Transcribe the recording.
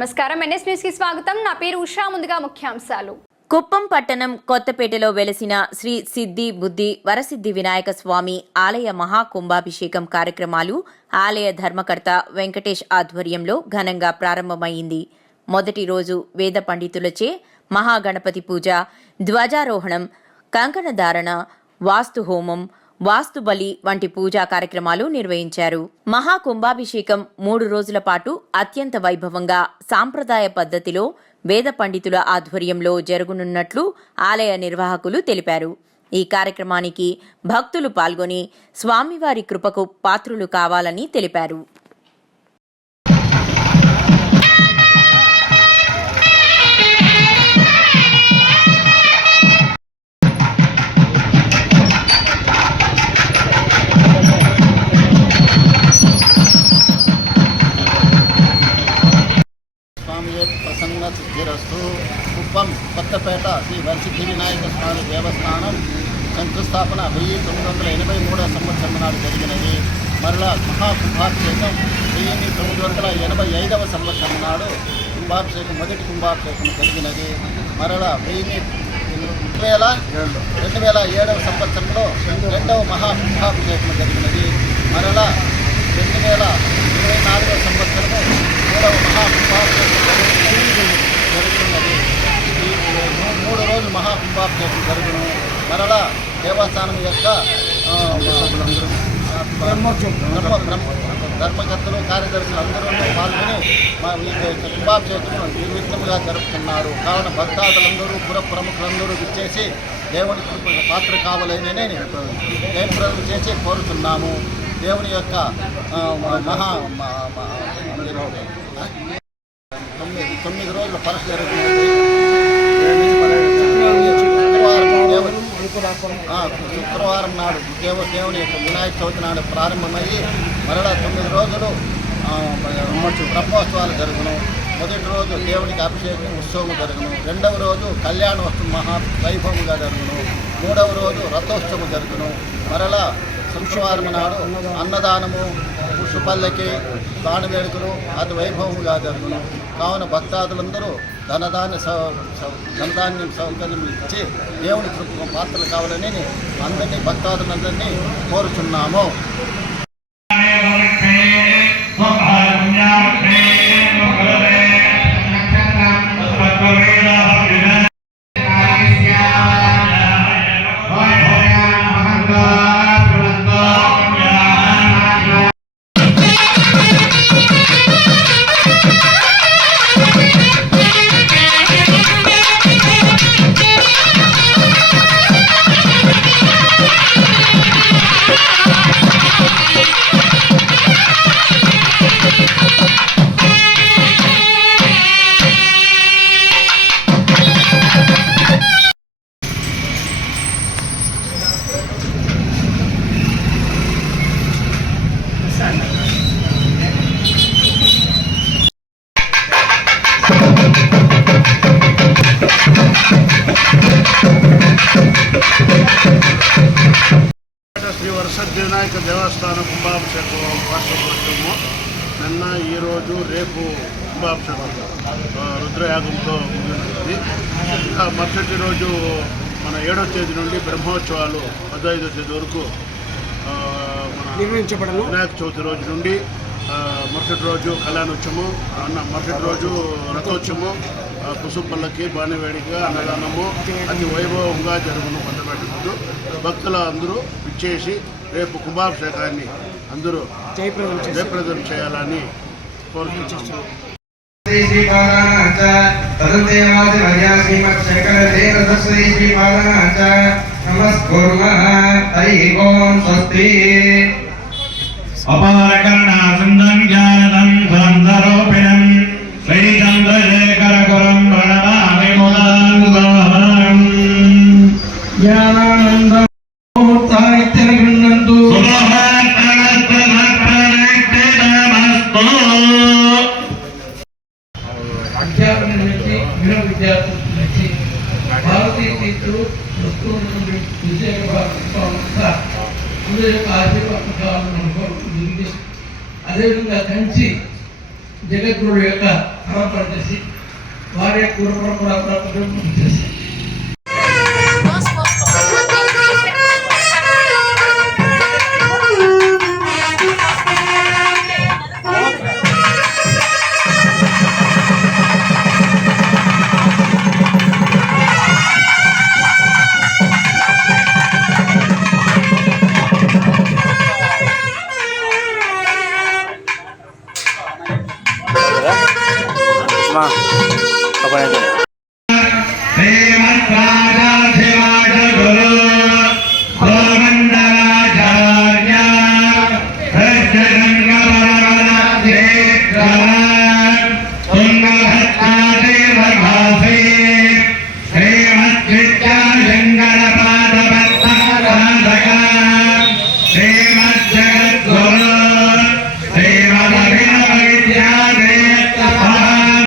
నమస్కారం, NS news కి స్వాగతం. నా పేరు ఉషా. ముందుగా ముఖ్యాంశాలు. కుప్పం పట్టణం కొత్తపేటలో వెలసిన శ్రీ సిద్ధి బుద్ధి వరసిద్ధి వినాయక స్వామి ఆలయ మహాకుంభాభిషేకం కార్యక్రమాలు ఆలయ ధర్మకర్త వెంకటేష్ ఆధ్వర్యంలో ఘనంగా ప్రారంభమైంది. మొదటి రోజు వేద పండితులచే మహాగణపతి పూజ, ధ్వజారోహణం, కంకణధారణ, వాస్తు హోమం, వాస్తు బలి వంటి పూజా కార్యక్రమాలు నిర్వహించారు. మహాకుంభాభిషేకం 3 రోజుల పాటు అత్యంత వైభవంగా సాంప్రదాయ పద్ధతిలో వేద పండితుల ఆధ్వర్యంలో జరగనున్నట్లు ఆలయ నిర్వాహకులు తెలిపారు. ఈ కార్యక్రమానికి భక్తులు పాల్గొని స్వామివారి కృపకు పాత్రులు కావాలని తెలిపారు. ప్రసన్న సిద్ధిరస్తు. కుప్పం కొత్తపేట శ్రీ వరసిద్ధి వినాయక స్వామి దేవస్థానం శంకుస్థాపన 1983 సంవత్సరం నాడు జరిగినది. మరలా మహాకుంభాభిషేకం 1985 సంవత్సరం నాడు మొదటి కుంభాభిషేకం జరిగినది. మరలా 2007 సంవత్సరంలో రెండవ మహాకుంభాభిషేకం జరిగినది. మరలా 2024 సంవత్సరము మూడవ మహాకుంభాభిషేకం జరుగుతున్నది. ఈ 3 రోజులు మహాకుంభాభిషేకం జరుగును. మరలా దేవస్థానం యొక్క ధర్మకర్తలు, కార్యదర్శులు అందరూ పాల్గొని ఈ కుంభాభిషేకం నిర్విఘ్నంగా జరుపుతున్నారు. కావున భక్తాదులందరూ పుర ప్రముఖులందరూ విచ్చేసి దేవుని పాత్ర కావాలని జయప్రదం చేసి కోరుతున్నాము. దేవుని యొక్క 9 రోజుల పరస జరుగుతుంది. శుక్రవారం నాడు దేవుని యొక్క వినాయక చవితి నాడు ప్రారంభమయ్యి మరలా 9 రోజులు బ్రహ్మోత్సవాలు జరుగును. మొదటి రోజు దేవునికి అభిషేకం ఉత్సవం జరుగును. రెండవ రోజు కళ్యాణోత్సవం మహా వైభవంగా జరుగును. మూడవ రోజు రథోత్సవం జరుగును. మరలా శుక్రవారం నాడు అన్నదానము, పుష్పల్లకి, దానవేడుకలు అతి వైభవంగా జరుగును. కావున భక్తాదులందరూ ధనధాన్యం సౌకర్యం ఇచ్చి దేవుని పాత్రలు కావాలని అందరినీ భక్తాదులందరినీ కోరుచున్నాము. శ్రీ వరసిద్ధి వినాయక దేవస్థానం కుంభాభిషేకం వార్షికోత్సవము నిన్న, ఈరోజు, రేపు కుంభాభిషేకం రుద్రయాగంతో ముగిస్తుంది. ఇంకా మరుసటి రోజు మన 7వ తేదీ నుండి బ్రహ్మోత్సవాలు 15వ తేదీ వరకు నిర్వహించబడను. వినాయక చవితి రోజు నుండి మరుసటి రోజు కళ్యాణోత్సవము, మరుసటి రోజు రథోత్సవము, పుష్పల్లకి, బాణవేడిక, అన్నదానము అతి వైభవంగా జరుగును. కొత్తపేట భక్తుల అందరూ ఇచ్చేసి రేపు కుంభాభిషేకాన్ని అందరూ జయప్రదం చేయాలని కోరుకుంటున్నాము. అపారకరణాసందం జ్ఞానదం సందరోపిణం శ్రీచంద్రశేఖరగురం ప్రణమామి ముదాంగం జ్ఞానానందం మూర్తాయిత్యగృహంతు అధ్యాపన నుంచి వినో విద్యార్థుల నుంచి భారతీయ తీర్థులు విజయ ఆశీర్వాదాలను అదేవిధంగా కంచి జగద్గురు యొక్క అలంకరణ చేసి వారి కూరపురం కూడా చేసి